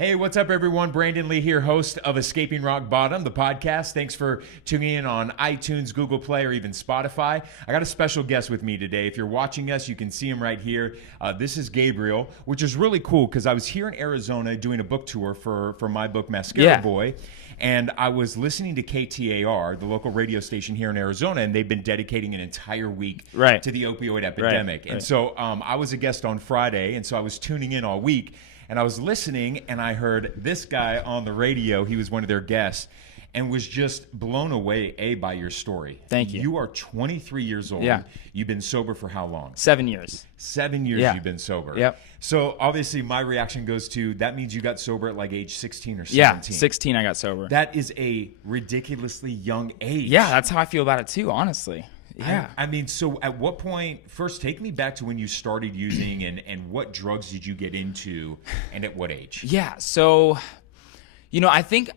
Hey, what's up, everyone? Brandon Lee here, host of Escaping Rock Bottom, the podcast. Thanks for tuning in on iTunes, Google Play, or even Spotify. I got a special guest with me today. If you're watching us, you can see him right here. This is Gabriel, which is really cool because I was here in Arizona doing a book tour for my book, Mascara Boy. And I was listening to KTAR, the local radio station here in Arizona, and they've been dedicating an entire week to the opioid epidemic. And so I was a guest on Friday, and so I was tuning in all week. And I was listening, and I heard this guy on the radio. He was one of their guests, and was just blown away, by your story. Thank you. You are 23 years old. Yeah. You've been sober for how long? 7 years. 7 years you've been sober. Yep. So obviously my reaction goes to, that means you got sober at like age 16 or 17. Yeah, 16 I got sober. That is a ridiculously young age. Yeah, that's how I feel about it too, honestly. Yeah. I mean, so at what point, first take me back to when you started using and what drugs did you get into and at what age? Yeah, so, I think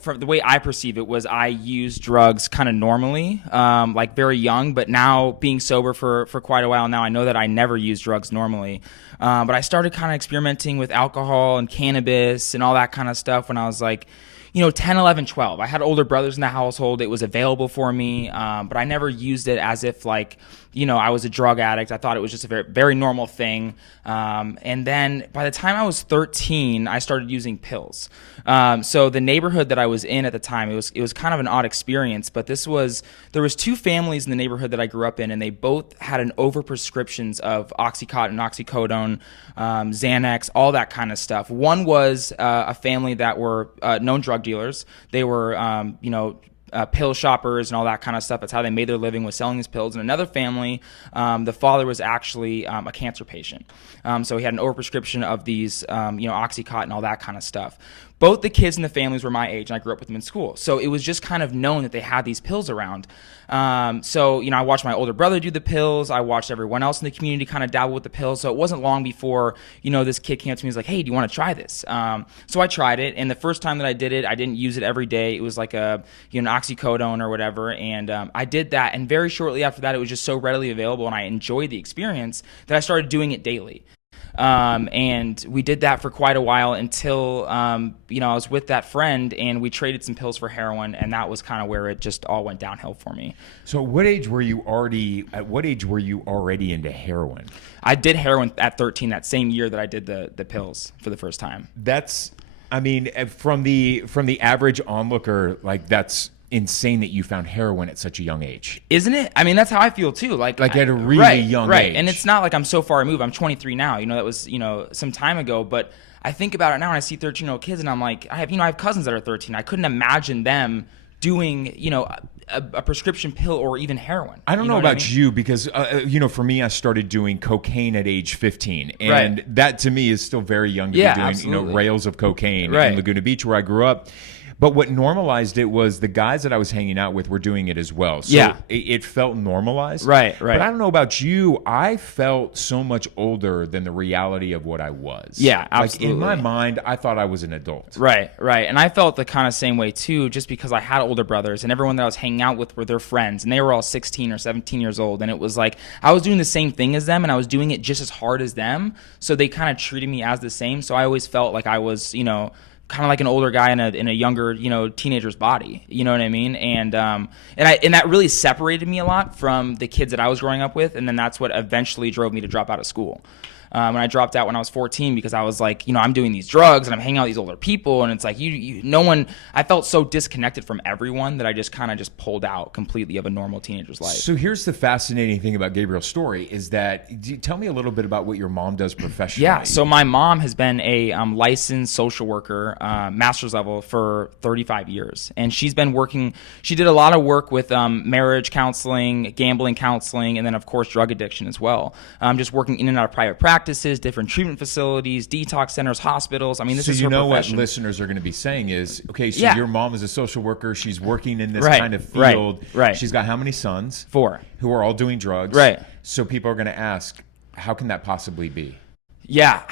from the way I perceive it was I used drugs kind of normally, like very young, but now being sober for quite a while now, I know that I never used drugs normally. But I started kind of experimenting with alcohol and cannabis and all that kind of stuff when I was like, 10, 11, 12. I had older brothers in the household. It was available for me, but I never used it as if like, I was a drug addict. I thought it was just a very, very normal thing. And then by the time I was 13, I started using pills. So the neighborhood that I was in at the time, it was kind of an odd experience, but there was two families in the neighborhood that I grew up in, and they both had an overprescriptions of Oxycontin, oxycodone, Xanax, all that kind of stuff. One was a family that were known drug dealers. They were, pill shoppers and all that kind of stuff. That's how they made their living, was selling these pills. And another family, the father was actually a cancer patient. So he had an overprescription of these, Oxycontin, all that kind of stuff. Both the kids in the families were my age, and I grew up with them in school. So it was just kind of known that they had these pills around. So I watched my older brother do the pills. I watched everyone else in the community kind of dabble with the pills. So it wasn't long before, this kid came up to me and was like, hey, do you want to try this? So I tried it. And the first time that I did it, I didn't use it every day. It was like an oxycodone or whatever. And I did that. And very shortly after that, it was just so readily available, and I enjoyed the experience that I started doing it daily. And we did that for quite a while until, I was with that friend and we traded some pills for heroin, and that was kind of where it just all went downhill for me. So at what age were you already into heroin? I did heroin at 13, that same year that I did the pills for the first time. From the average onlooker, like that's insane that you found heroin at such a young age. Isn't it? I mean, that's how I feel too. Like at a really young age. And it's not like I'm so far removed. I'm 23 now. That was, some time ago. But I think about it now and I see 13-year-old kids and I'm like, I have cousins that are 13. I couldn't imagine them doing, a prescription pill or even heroin. I don't know about you because, for me, I started doing cocaine at age 15. And that to me is still very young to be doing, absolutely. Rails of cocaine in Laguna Beach where I grew up. But what normalized it was the guys that I was hanging out with were doing it as well. So it felt normalized. Right. But I don't know about you. I felt so much older than the reality of what I was. Yeah, absolutely. Like in my mind, I thought I was an adult. Right. And I felt the kind of same way too, just because I had older brothers and everyone that I was hanging out with were their friends, and they were all 16 or 17 years old. And it was like I was doing the same thing as them, and I was doing it just as hard as them. So they kind of treated me as the same. So I always felt like I was, kind of like an older guy in a younger, teenager's body. You know what I mean? And that really separated me a lot from the kids that I was growing up with. And then that's what eventually drove me to drop out of school. And I dropped out when I was 14 because I was like, I'm doing these drugs and I'm hanging out with these older people. And it's like, I felt so disconnected from everyone that I just kind of just pulled out completely of a normal teenager's life. So here's the fascinating thing about Gabriel's story is that, tell me a little bit about what your mom does professionally. Yeah, so my mom has been a licensed social worker, master's level for 35 years. And she did a lot of work with marriage counseling, gambling counseling, and then of course drug addiction as well. Just working in and out of private practice, different treatment facilities, detox centers, hospitals. I mean, this is her profession. What listeners are going to be saying is, okay, so your mom is a social worker. She's working in this kind of field. Right. She's got how many sons? 4. Who are all doing drugs. Right. So people are going to ask, how can that possibly be? Yeah,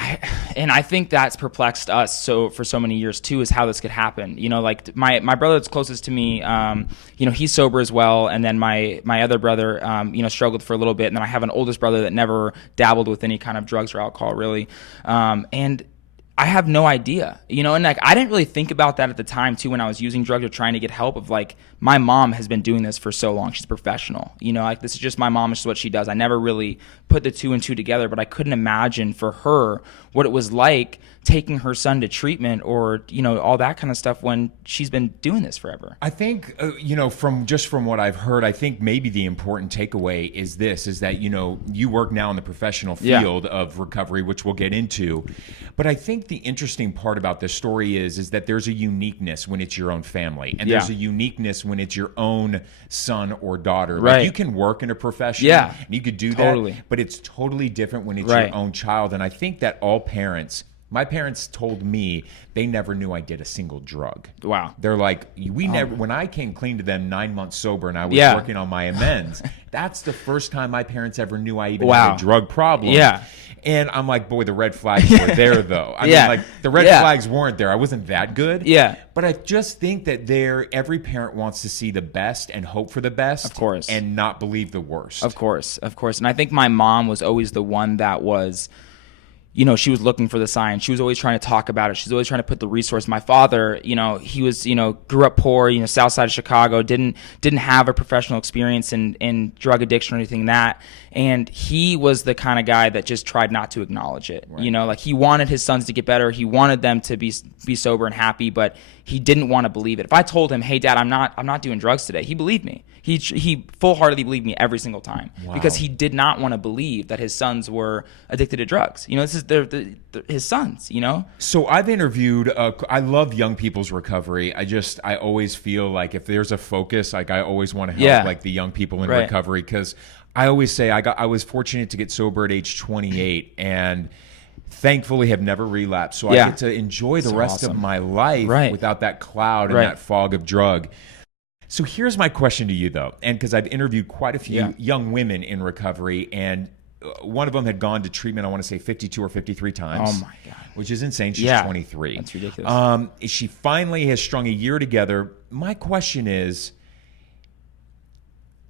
and I think that's perplexed us for so many years too, is how this could happen. Like my brother that's closest to me, he's sober as well, and then my other brother, struggled for a little bit, and then I have an oldest brother that never dabbled with any kind of drugs or alcohol really, and I have no idea, and like I didn't really think about that at the time too when I was using drugs or trying to get help. Of like, my mom has been doing this for so long; she's a professional. Like this is just my mom. This is what she does. I never really put the two and two together, but I couldn't imagine for her what it was like taking her son to treatment or all that kind of stuff when she's been doing this forever. I think from what I've heard, I think maybe the important takeaway is that you work now in the professional field of recovery, which we'll get into, but I think the interesting part about this story is that there's a uniqueness when it's your own family, and there's a uniqueness when it's your own son or daughter. Right. Like you can work in a profession, and you could do Totally. that, but it's totally different when it's your own child. And I think that all parents. My parents told me they never knew I did a single drug. Wow. They're like, never. When I came clean to them 9 months sober and I was working on my amends, that's the first time my parents ever knew I even had a drug problem. Yeah. And I'm like, boy, the red flags were there, though. I mean, like, the red flags weren't there. I wasn't that good. Yeah. But I just think that every parent wants to see the best and hope for the best. Of course. And not believe the worst. Of course. And I think my mom was always the one that was... she was looking for the signs. She was always trying to talk about it. She's always trying to put the resource. My father, he was, grew up poor, south side of Chicago, didn't have a professional experience in drug addiction or anything like that. And he was the kind of guy that just tried not to acknowledge it. Right. Like he wanted his sons to get better. He wanted them to be sober and happy, but he didn't want to believe it. If I told him, "Hey, Dad, I'm not doing drugs today," he believed me. He full-heartedly believed me every single time. Wow. Because he did not want to believe that his sons were addicted to drugs. This is his sons. So I've interviewed. I love young people's recovery. I always feel like if there's a focus, like I always want to help like the young people in recovery, because I always say I was fortunate to get sober at age 28 and thankfully have never relapsed. So I get to enjoy the rest of my life without that cloud and that fog of drug. So here's my question to you, though, and because I've interviewed quite a few young women in recovery, and one of them had gone to treatment, I want to say 52 or 53 times. Oh, my God. Which is insane. She's 23. That's ridiculous. She finally has strung a year together. My question is,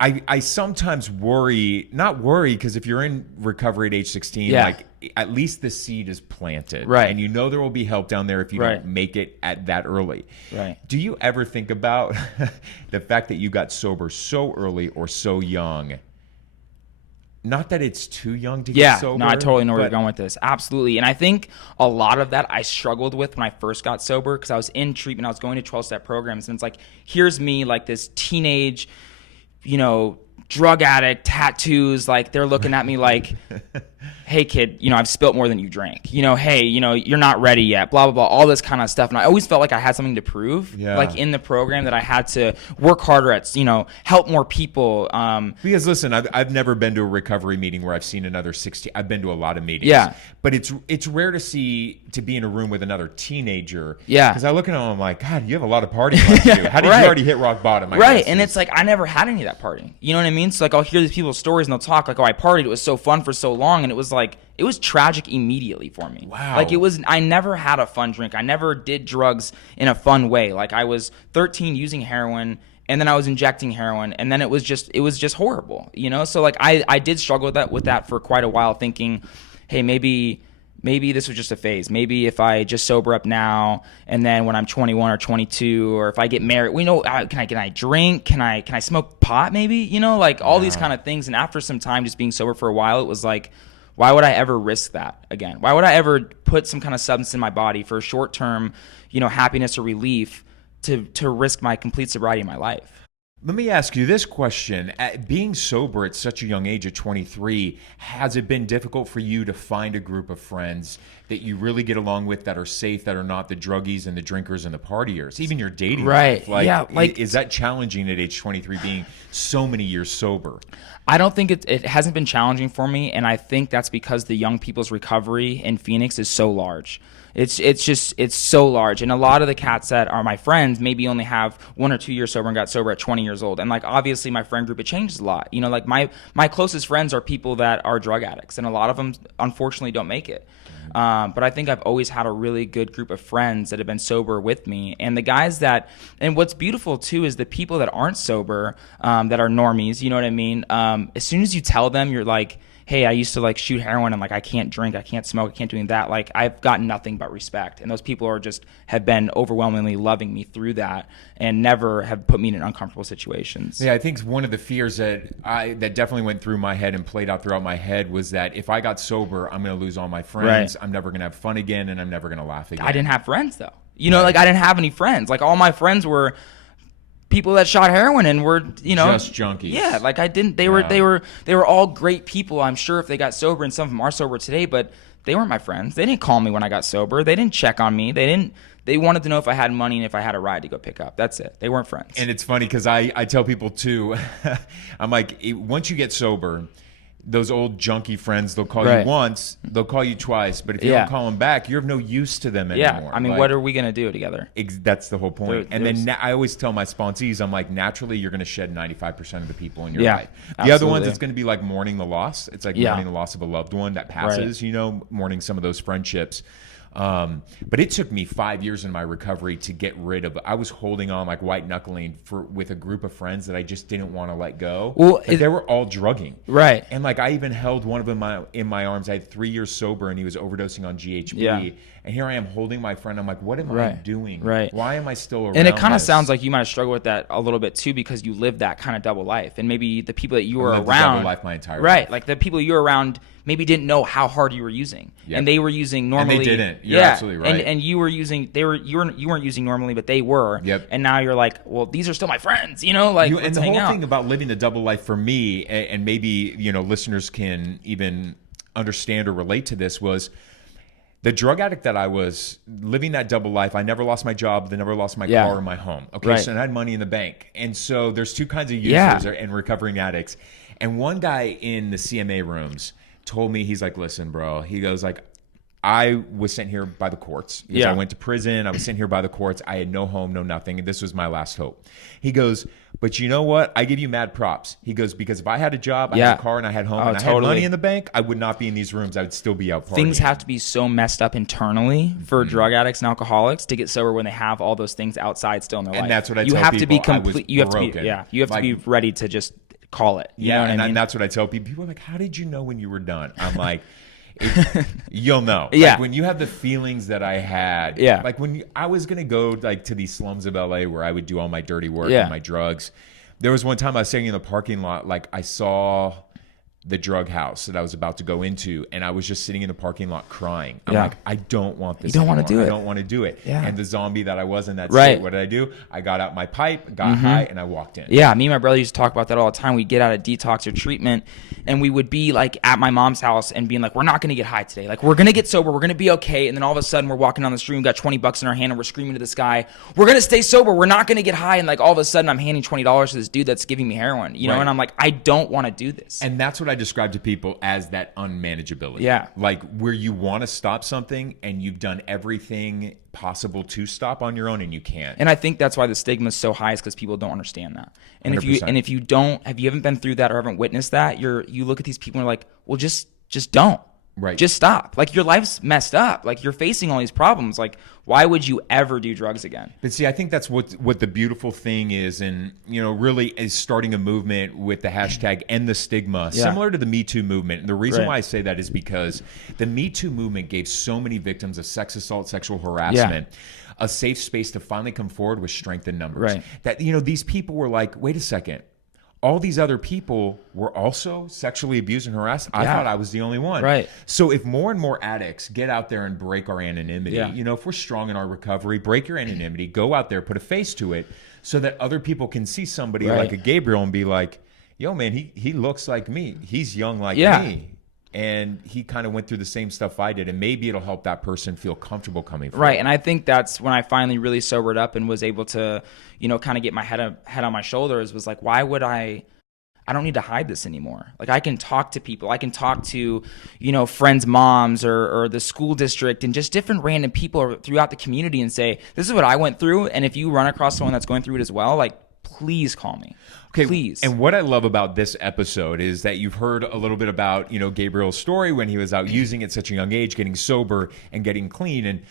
I sometimes not worry, because if you're in recovery at age 16, like at least the seed is planted. Right. And there will be help down there if you don't make it at that early. Right. Do you ever think about the fact that you got sober so early or so young? Not that it's too young to get sober. No, I totally know where you're going with this. Absolutely. And I think a lot of that I struggled with when I first got sober, because I was in treatment. I was going to 12-step programs. And it's like, here's me, like this teenage, drug addict, tattoos, like they're looking at me like, hey kid, I've spilt more than you drank, hey, you're not ready yet, blah, blah, blah, all this kind of stuff. And I always felt like I had something to prove, like in the program, that I had to work harder at, help more people. Because listen, I've never been to a recovery meeting where I've seen another 16. I've been to a lot of meetings, but it's rare to be in a room with another teenager. Because I look at them, I'm like, God, you have a lot of partying left to do. How did you already hit rock bottom? And it's like, I never had any of that partying. You know what I mean? So like, I'll hear these people's stories and they'll talk like, oh, I partied. It was so fun for so long. And it was like, it was tragic immediately for me. Wow. Like I never had a fun drink. I never did drugs in a fun way. Like I was 13 using heroin, and then I was injecting heroin, and then it was just horrible, So like I did struggle with that for quite a while, thinking, hey, maybe this was just a phase. Maybe if I just sober up now, and then when I'm 21 or 22, or if I get married, can I drink? Can I smoke pot? Maybe, like all these kind of things. And after some time, just being sober for a while, it was like, why would I ever risk that again? Why would I ever put some kind of substance in my body for short-term, happiness or relief to risk my complete sobriety in my life? Let me ask you this question. Being sober at such a young age of 23, has it been difficult for you to find a group of friends that you really get along with, that are safe, that are not the druggies and the drinkers and the partiers? Even your dating life. Is that challenging at age 23, being so many years sober? I don't think it hasn't been challenging for me, and I think that's because the young people's recovery in Phoenix is so large. It's so large, and a lot of the cats that are my friends maybe only have 1 or 2 years sober and got sober at 20 years old. And like obviously my friend group, it changes a lot. Like my closest friends are people that are drug addicts, and a lot of them unfortunately don't make it. But I think I've always had a really good group of friends that have been sober with me. And the guys and what's beautiful too is the people that aren't sober, that are normies, you know what I mean? As soon as you tell them, you're like, hey, I used to like shoot heroin and like I can't drink, I can't smoke, I can't do any of that. Like I've gotten nothing but respect. And those people have been overwhelmingly loving me through that and never have put me in uncomfortable situations. Yeah, I think one of the fears that definitely went through my head and played out throughout my head was that if I got sober, I'm going to lose all my friends. Right. I'm never going to have fun again, and I'm never going to laugh again. I didn't have friends though. Like I didn't have any friends. Like all my friends were people that shot heroin and were, just junkies. Yeah, like I didn't. They were all great people. I'm sure if they got sober, and some of them are sober today, but they weren't my friends. They didn't call me when I got sober. They didn't check on me. They wanted to know if I had money and if I had a ride to go pick up. That's it. They weren't friends. And it's funny because I tell people too, I'm like, once you get sober, those old junkie friends, they'll call you once, they'll call you twice, but if you don't call them back, you're of no use to them anymore. Yeah, I mean, what are we going to do together? That's the whole point. Then I always tell my sponsees, I'm like, naturally, you're going to shed 95% of the people in your life. The other ones, it's going to be like mourning the loss. It's like mourning the loss of a loved one that passes, mourning some of those friendships. But it took me 5 years in my recovery to get rid of. I was holding on like white knuckling with a group of friends that I just didn't want to let go. Well, they were all drugging, right? And like I even held one of them in my arms. I had 3 years sober, and he was overdosing on GHB. Yeah. And here I am holding my friend. I'm like, what am I doing? Right. Why am I still around? And it kind of sounds like you might have struggled with that a little bit too, because you lived that kind of double life, and maybe the people that you were around, double life my entire life. Like the people you were around maybe didn't know how hard you were using, and they were using normally. And they didn't. You're absolutely right. And you were using. You weren't using normally, but they were. Yep. And now you're like, well, these are still my friends. And the whole thing about living the double life for me, and maybe listeners can even understand or relate to this, was the drug addict that I was, living that double life. I never lost my job. I never lost my car or my home. Okay, so I had money in the bank. And so there's two kinds of users and recovering addicts. And one guy in the CMA rooms told me, he's like, listen, bro. He goes like, I was sent here by the courts. Because I went to prison. I was sent here by the courts. I had no home, no nothing. And this was my last hope. He goes, but you know what? I give you mad props. He goes, because if I had a job, I had a car, and I had home, and I had money in the bank, I would not be in these rooms. I would still be out partying. Things have to be so messed up internally for drug addicts and alcoholics to get sober when they have all those things outside still in their life. And that's what I you tell have people. To be complete. You have broken. to be. Yeah. You have to be ready to just call it. You know what I mean? That's what I tell people. People are like, how did you know when you were done? I'm like, you'll know. Yeah. Like when you have the feelings that I had. Yeah. Like when I was going to go like to these slums of LA where I would do all my dirty work and my drugs. There was one time I was sitting in the parking lot, like I saw the drug house that I was about to go into, and I was just sitting in the parking lot crying. I'm like, I don't want this. You don't want to do it. I don't want to do it. Yeah. And the zombie that I was in that state, what did I do? I got out my pipe, got high, and I walked in. Yeah, me and my brother used to talk about that all the time. We'd get out of detox or treatment, and we would be like at my mom's house and being like, we're not going to get high today. Like, we're going to get sober. We're going to be okay. And then all of a sudden, we're walking down the street, we got $20 in our hand, and we're screaming to the sky, we're going to stay sober. We're not going to get high. And like all of a sudden, I'm handing $20 to this dude that's giving me heroin, you know? And I'm like, I don't want to do this. And that's what I describe to people as that unmanageability. Yeah. Like where you want to stop something and you've done everything possible to stop on your own and you can't. And I think that's why the stigma is so high, is because people don't understand that. And 100%. if you haven't been through that or haven't witnessed that, you look at these people and you're like, well, just don't. Right. Just stop. Like, your life's messed up. Like, you're facing all these problems. Like, why would you ever do drugs again? But see, I think that's what the beautiful thing is, and really is starting a movement with the hashtag End the Stigma, similar to the Me Too movement. And the reason why I say that is because the Me Too movement gave so many victims of sex assault, sexual harassment, a safe space to finally come forward with strength in numbers. Right. That these people were like, wait a second. All these other people were also sexually abused and harassed. I thought I was the only one. Right. So if more and more addicts get out there and break our anonymity, if we're strong in our recovery, break your anonymity, go out there, put a face to it so that other people can see somebody like a Gabriel and be like, yo, man, he looks like me. He's young like me. And he kind of went through the same stuff I did, and maybe it'll help that person feel comfortable coming forward. Right, and I think that's when I finally really sobered up and was able to, kind of get my head on my shoulders. Was like, why would I don't need to hide this anymore. Like, I can talk to people. I can talk to, friends' moms or the school district and just different random people throughout the community and say, this is what I went through, and if you run across someone that's going through it as well, like, please call me. Okay, please. And what I love about this episode is that you've heard a little bit about, Gabriel's story when he was out using at such a young age, getting sober and getting clean. And,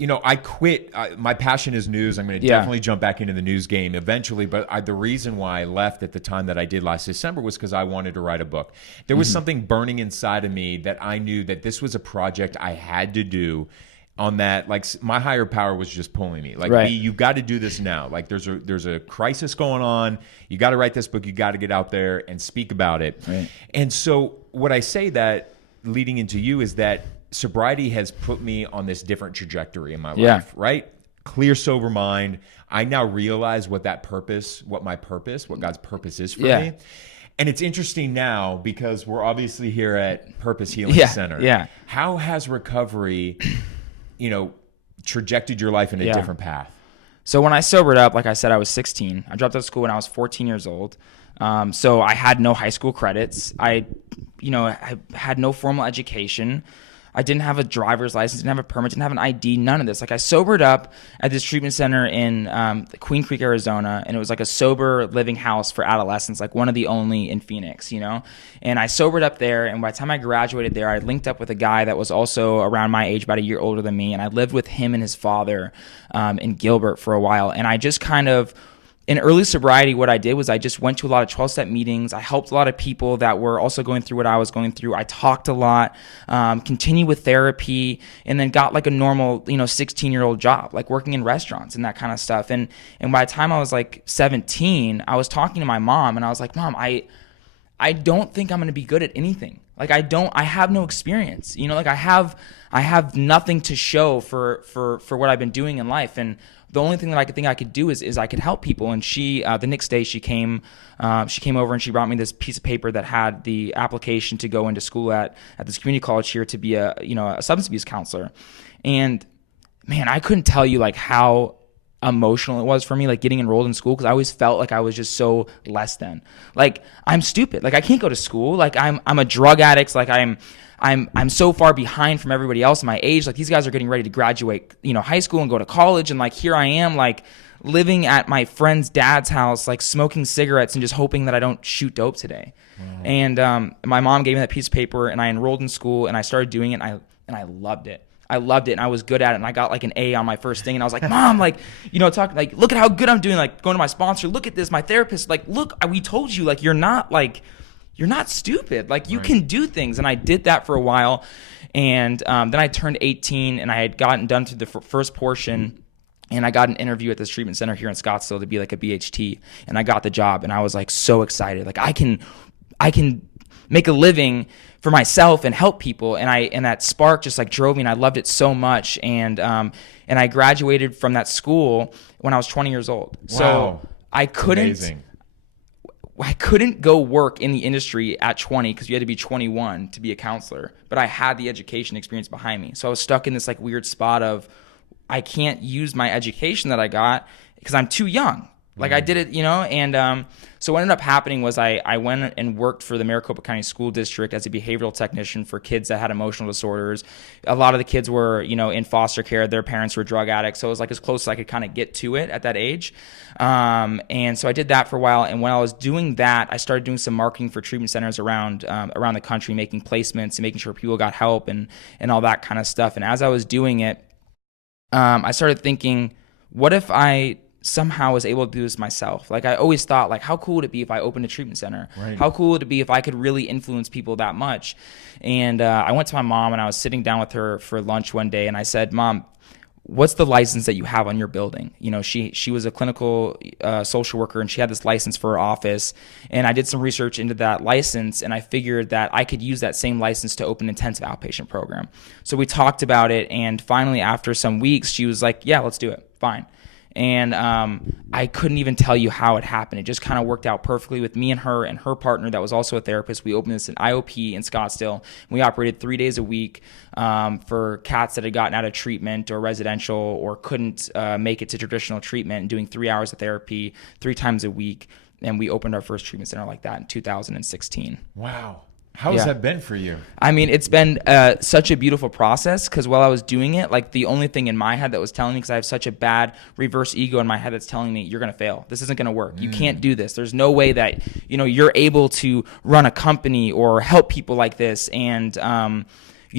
I quit. My passion is news. I'm going to definitely jump back into the news game eventually. But the reason why I left at the time that I did last December was because I wanted to write a book. There was something burning inside of me that I knew that this was a project I had to do. On that, like, my higher power was just pulling me. Like, right. you got to do this now. Like, there's a crisis going on. You got to write this book. You got to get out there and speak about it. Right. And so, what I say that leading into you is that sobriety has put me on this different trajectory in my life. Right? Clear, sober mind. I now realize what God's purpose is for me. And it's interesting now because we're obviously here at Purpose Healing Center. Yeah. How has recovery trajected your life in a different path? So when I sobered up, like I said, I was 16. I dropped out of school when I was 14 years old. So I had no high school credits. I had no formal education. I didn't have a driver's license, didn't have a permit, didn't have an ID, none of this. Like, I sobered up at this treatment center in Queen Creek, Arizona, and it was like a sober living house for adolescents, like one of the only in Phoenix, And I sobered up there, and by the time I graduated there, I linked up with a guy that was also around my age, about a year older than me, and I lived with him and his father in Gilbert for a while. And I just kind of, in early sobriety, what I did was I just went to a lot of 12-step meetings. I helped a lot of people that were also going through what I was going through. I talked a lot, continued with therapy, and then got like a normal, 16-year-old job, like working in restaurants and that kind of stuff. And by the time I was like 17, I was talking to my mom, and I was like, Mom, I don't think I'm going to be good at anything. Like, I have no experience, like I have nothing to show for what I've been doing in life. And the only thing that I could think I could do is I could help people. And she, the next day she came over and she brought me this piece of paper that had the application to go into school at this community college here to be a substance abuse counselor. And man, I couldn't tell you like how emotional it was for me, like getting enrolled in school, because I always felt like I was just so less than. Like, I'm stupid. Like, I can't go to school. Like, I'm a drug addict. Like, I'm so far behind from everybody else my age. Like, these guys are getting ready to graduate, high school and go to college, and like here I am, like living at my friend's dad's house, like smoking cigarettes and just hoping that I don't shoot dope today. Wow. And my mom gave me that piece of paper, and I enrolled in school, and I started doing it, and I loved it. I loved it, and I was good at it, and I got like an A on my first thing, and I was like, Mom, like, talk, like, look at how good I'm doing, like going to my sponsor, look at this, my therapist, like, look, we told you, like, you're not stupid, like, you can do things. And I did that for a while, and then I turned 18, and I had gotten done through the first portion, and I got an interview at this treatment center here in Scottsdale to be like a BHT, and I got the job, and I was like so excited, like I can make a living for myself and help people, and that spark just like drove me, and I loved it so much. And I graduated from that school when I was 20 years old. Wow. So I couldn't Amazing. I couldn't go work in the industry at 20 because you had to be 21 to be a counselor, but I had the education experience behind me. So I was stuck in this like weird spot of I can't use my education that I got because I'm too young. Like I did it, and so what ended up happening was I went and worked for the Maricopa County School District as a behavioral technician for kids that had emotional disorders. A lot of the kids were, in foster care. Their parents were drug addicts. So it was like as close as I could kind of get to it at that age. And so I did that for a while. And when I was doing that, I started doing some marketing for treatment centers around the country, making placements and making sure people got help and all that kind of stuff. And as I was doing it, I started thinking, what if I somehow was able to do this myself? Like I always thought, like, how cool would it be if I opened a treatment center? Right. How cool would it be if I could really influence people that much? And I went to my mom, and I was sitting down with her for lunch one day, and I said, Mom, what's the license that you have on your building? She was a clinical social worker, and she had this license for her office. And I did some research into that license, and I figured that I could use that same license to open an intensive outpatient program. So we talked about it, and finally, after some weeks, she was like, yeah, let's do it. Fine. And I couldn't even tell you how it happened. It just kind of worked out perfectly with me and her partner that was also a therapist. We opened this in IOP in Scottsdale. We operated 3 days a week for cats that had gotten out of treatment or residential or couldn't make it to traditional treatment, and doing 3 hours of therapy 3 times a week. And we opened our first treatment center like that in 2016. Wow. How has that been for you? I mean, it's been such a beautiful process, because while I was doing it, like the only thing in my head that was telling me, because I have such a bad reverse ego in my head that's telling me, you're going to fail. This isn't going to work. You can't do this. There's no way that, you're able to run a company or help people like this. And,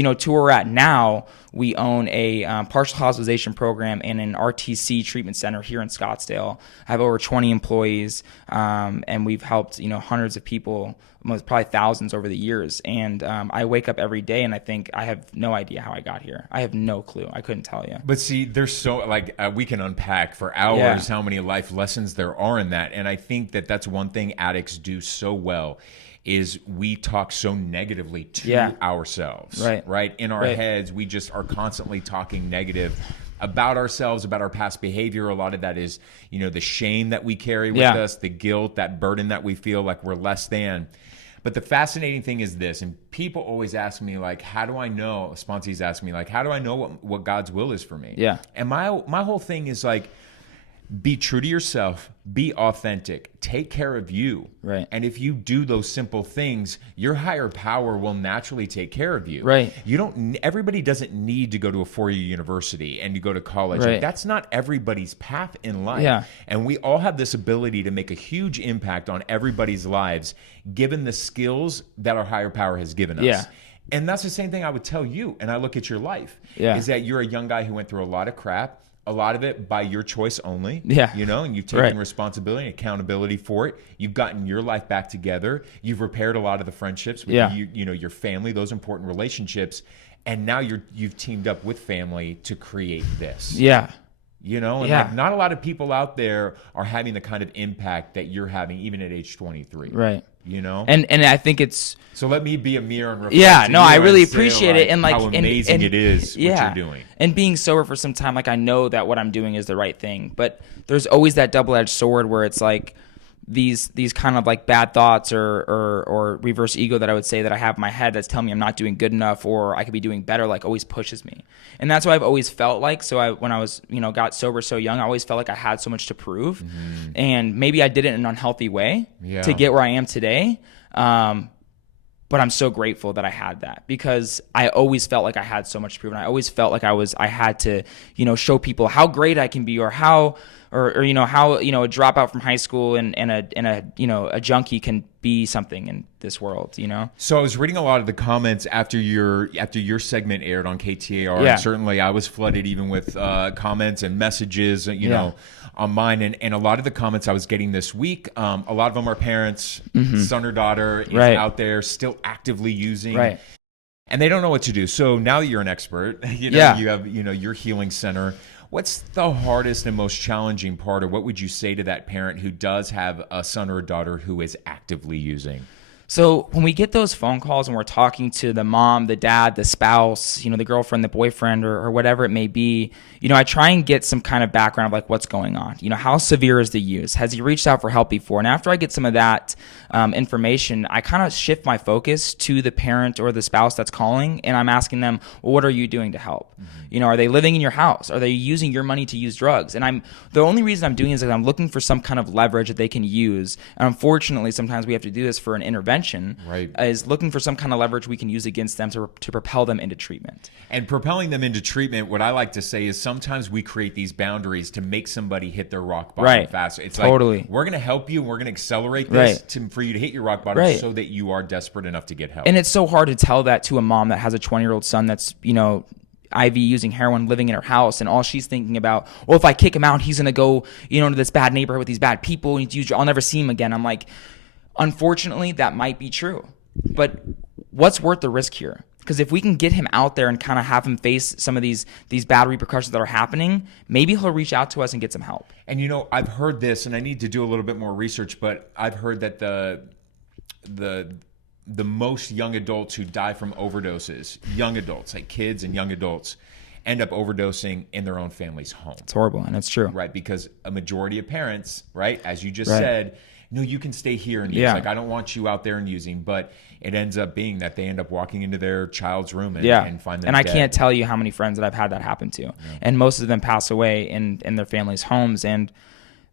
to where we're at now, we own a partial hospitalization program and an RTC treatment center here in Scottsdale. I have over 20 employees, and we've helped, hundreds of people, probably thousands over the years. And I wake up every day and I think I have no idea how I got here. I have no clue. I couldn't tell you. But see, there's so we can unpack for hours how many life lessons there are in that. And I think that that's one thing addicts do so well is we talk so negatively to ourselves, right? In our heads, we just are constantly talking negative about ourselves, about our past behavior. A lot of that is, the shame that we carry with us, the guilt, that burden that we feel like we're less than. But the fascinating thing is this, and people always ask me, like, how do I know, sponsees ask me, like, how do I know what God's will is for me? Yeah. And my whole thing is like, be true to yourself, be authentic, take care of you. Right. And if you do those simple things, your higher power will naturally take care of you. Right. Everybody doesn't need to go to a 4-year university and to go to college. Right. Like, that's not everybody's path in life. Yeah. And we all have this ability to make a huge impact on everybody's lives, given the skills that our higher power has given us. Yeah. And that's the same thing I would tell you. And I look at your life, is that you're a young guy who went through a lot of crap. A lot of it by your choice only, and you've taken responsibility and accountability for it. You've gotten your life back together. You've repaired a lot of the friendships with your family, those important relationships. And now you've teamed up with family to create this. Yeah. Like, not a lot of people out there are having the kind of impact that you're having, even at age 23. Right. And I think it's, so let me be a mirror and reflect. Yeah, to no, you I and really say, appreciate it. And how amazing it is what you're doing. And being sober for some time, like, I know that what I'm doing is the right thing, but there's always that double-edged sword where it's like these kind of like bad thoughts or reverse ego that I would say that I have in my head that's telling me I'm not doing good enough or I could be doing better, like, always pushes me. And that's what I've always felt like. So when I was, got sober so young, I always felt like I had so much to prove. Mm-hmm. And maybe I did it in an unhealthy way to get where I am today. But I'm so grateful that I had that, because I always felt like I had so much to prove. And I always felt like I had to, show people how great I can be, or how a dropout from high school and a junkie can be something in this world, So I was reading a lot of the comments after your segment aired on KTAR. And certainly I was flooded even with comments and messages, on mine. And a lot of the comments I was getting this week, a lot of them are parents, son or daughter is out there still actively using. Right. And they don't know what to do. So now that you're an expert, you have, your healing center. What's the hardest and most challenging part, or what would you say to that parent who does have a son or a daughter who is actively using? So when we get those phone calls and we're talking to the mom, the dad, the spouse, the girlfriend, the boyfriend, or whatever it may be, I try and get some kind of background of like what's going on. How severe is the use? Has he reached out for help before? And after I get some of that information, I kind of shift my focus to the parent or the spouse that's calling, and I'm asking them, well, what are you doing to help? Mm-hmm. Are they living in your house? Are they using your money to use drugs? And the only reason I'm doing this is I'm looking for some kind of leverage that they can use. And unfortunately, sometimes we have to do this for an intervention. Right. Is looking for some kind of leverage we can use against them to propel them into treatment. And propelling them into treatment, what I like to say is sometimes we create these boundaries to make somebody hit their rock bottom faster. It's like, we're going to help you and we're going to accelerate this for you to hit your rock bottom so that you are desperate enough to get help. And it's so hard to tell that to a mom that has a 20-year-old son that's, IV using heroin, living in her house, and all she's thinking about, well, if I kick him out, he's going to go, into this bad neighborhood with these bad people, and I'll never see him again. I'm like, unfortunately, that might be true. But what's worth the risk here? Because if we can get him out there and kind of have him face some of these bad repercussions that are happening, maybe he'll reach out to us and get some help. And I've heard this, and I need to do a little bit more research, but I've heard that the most young adults who die from overdoses, young adults, like kids and young adults, end up overdosing in their own family's home. It's horrible, and it's true. Right, because a majority of parents, right, as you just said, no, you can stay here and use. Like, I don't want you out there and using, but it ends up being that they end up walking into their child's room and find them and I dead. Can't tell you how many friends that I've had that happen to. And most of them pass away in their families' homes. And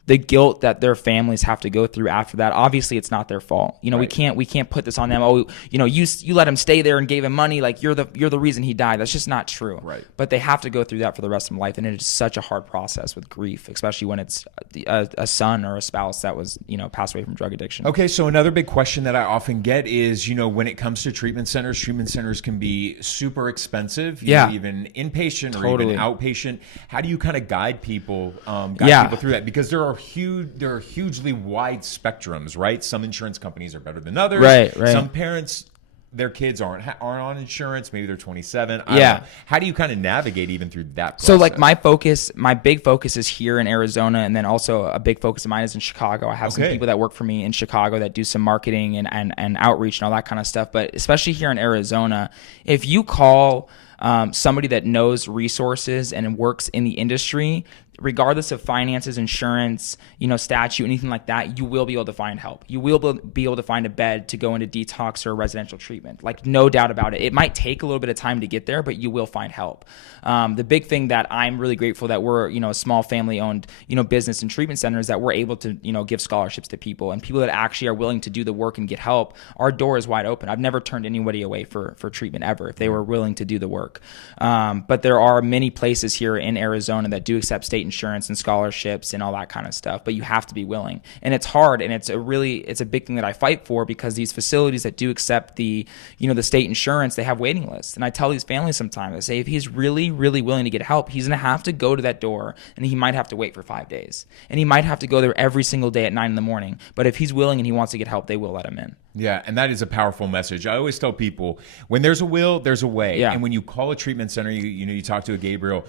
the guilt that their families have to go through after that, obviously it's not their fault. You know, Right. we can't put this on them. Oh, you know, you let him stay there and gave him money, like you're the reason he died. That's just not true. Right. But they have to go through that for the rest of their life, and it is such a hard process with grief, especially when it's a son or a spouse that was, you know, passed away from drug addiction. Okay, so another big question that I often get is, you know, when it comes to treatment centers can be super expensive, you know, even inpatient or even outpatient. How do you kind of guide people people through that? Because there are hugely wide spectrums, right? Some insurance companies are better than others. Right. Some parents, their kids aren't on insurance. Maybe they're 27. I don't know. How do you kind of navigate even through that process? So like my big focus is here in Arizona, and then also a big focus of mine is in Chicago. I have some people that work for me in Chicago that do some marketing and outreach and all that kind of stuff. But especially here in Arizona, if you call somebody that knows resources and works in the industry, regardless of finances, insurance, you know, statute, anything like that, you will be able to find help. You will be able to find a bed to go into detox or residential treatment. Like, no doubt about it. It might take a little bit of time to get there, but you will find help. The big thing that I'm really grateful that we're, you know, a small family-owned, you know, business and treatment center is that we're able to, you know, give scholarships to people, and people that actually are willing to do the work and get help. Our door is wide open. I've never turned anybody away for treatment ever if they were willing to do the work. But there are many places here in Arizona that do accept state insurance and scholarships and all that kind of stuff, but you have to be willing, and it's hard, and it's a big thing that I fight for, because these facilities that do accept the, you know, the state insurance, they have waiting lists. And I tell these families sometimes, I say, if he's really willing to get help, he's going to have to go to that door, and he might have to wait for 5 days, and he might have to go there every single day at 9 a.m. But if he's willing and he wants to get help, they will let him in. Yeah, and that is a powerful message. I always tell people, when there's a will, there's a way. And when you call a treatment center, you talk to a Gabriel,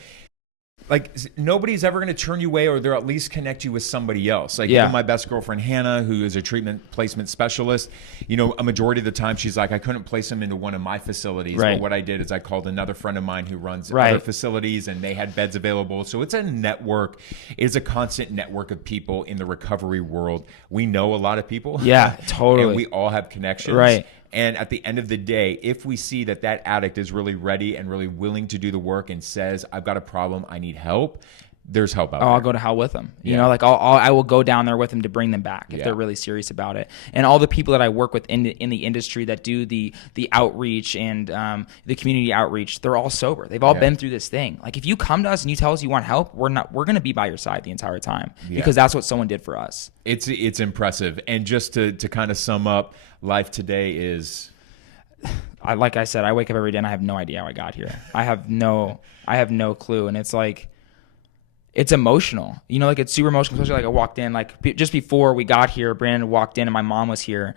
like, nobody's ever going to turn you away, or they'll at least connect you with somebody else. Like, even my best girlfriend, Hannah, who is a treatment placement specialist, you know, a majority of the time she's like, I couldn't place him into one of my facilities. But what I did is I called another friend of mine who runs other facilities, and they had beds available. So it's a network. It's a constant network of people in the recovery world. We know a lot of people. Yeah, totally. And we all have connections. Right. And at the end of the day, if we see that addict is really ready and really willing to do the work and says, I've got a problem, I need help, there's help out there. I'll go to hell with them. You know, like I will go down there with them to bring them back if they're really serious about it. And all the people that I work with in the industry that do the outreach and the community outreach, they're all sober. They've all been through this thing. Like, if you come to us and you tell us you want help, we're going to be by your side the entire time, because that's what someone did for us. It's impressive. And just to kind of sum up, life today is, like I said, I wake up every day and I have no idea how I got here. I have no clue. And it's like, it's emotional, you know, like, it's super emotional, especially like I walked in, like, just before we got here, Brandon walked in and my mom was here,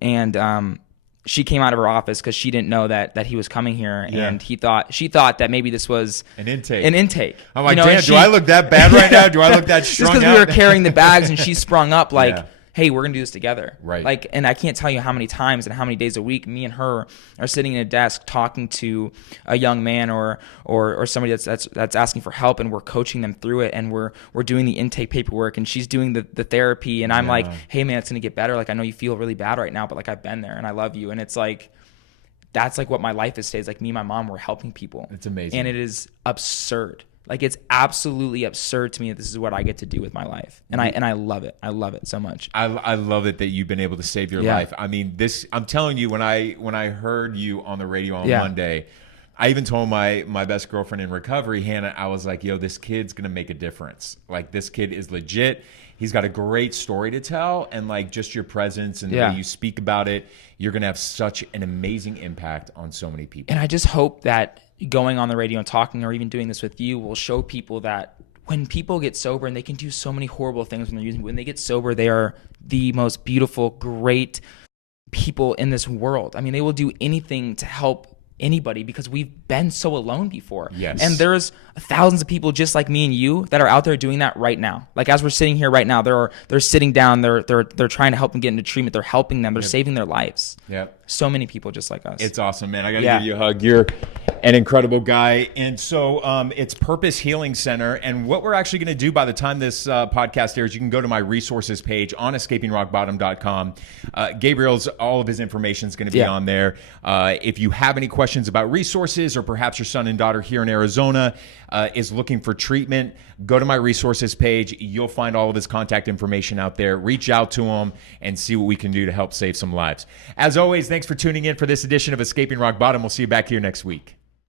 and she came out of her office because she didn't know that he was coming here, and she thought that maybe this was an intake. I'm like, you know, damn, do I look that bad right now? Do I look that strung out? Just because we were carrying the bags and she sprung up like, hey, we're gonna do this together. Right. Like, and I can't tell you how many times and how many days a week me and her are sitting at a desk talking to a young man or somebody that's asking for help, and we're coaching them through it, and we're doing the intake paperwork, and she's doing the therapy, and I'm like, hey man, it's gonna get better. Like, I know you feel really bad right now, but like, I've been there and I love you. And it's like, that's like what my life is today. Is like, me and my mom were helping people. It's amazing. And it is absurd. Like, it's absolutely absurd to me that this is what I get to do with my life. And I love it. I love it so much. I love it that you've been able to save your life. I mean, I'm telling you, when I heard you on the radio on Monday, I even told my best girlfriend in recovery, Hannah, I was like, yo, this kid's going to make a difference. Like, this kid is legit. He's got a great story to tell. And like, just your presence and the way you speak about it, you're going to have such an amazing impact on so many people. And I just hope that going on the radio and talking, or even doing this with you, will show people that when people get sober, and they can do so many horrible things when they get sober, they are the most beautiful, great people in this world. I mean, they will do anything to help anybody, because we've been so alone before. Yes. And there's thousands of people just like me and you that are out there doing that right now. Like, as we're sitting here right now, they're sitting down, they're trying to help them get into treatment, they're helping them, they're saving their lives. Yep. So many people just like us. It's awesome, man. I gotta give you a hug. An incredible guy. And so it's Purpose Healing Center. And what we're actually going to do by the time this podcast airs, you can go to my resources page on escapingrockbottom.com. Gabriel's, all of his information is going to be on there. If you have any questions about resources, or perhaps your son and daughter here in Arizona is looking for treatment, go to my resources page. You'll find all of his contact information out there. Reach out to him and see what we can do to help save some lives. As always, thanks for tuning in for this edition of Escaping Rock Bottom. We'll see you back here next week.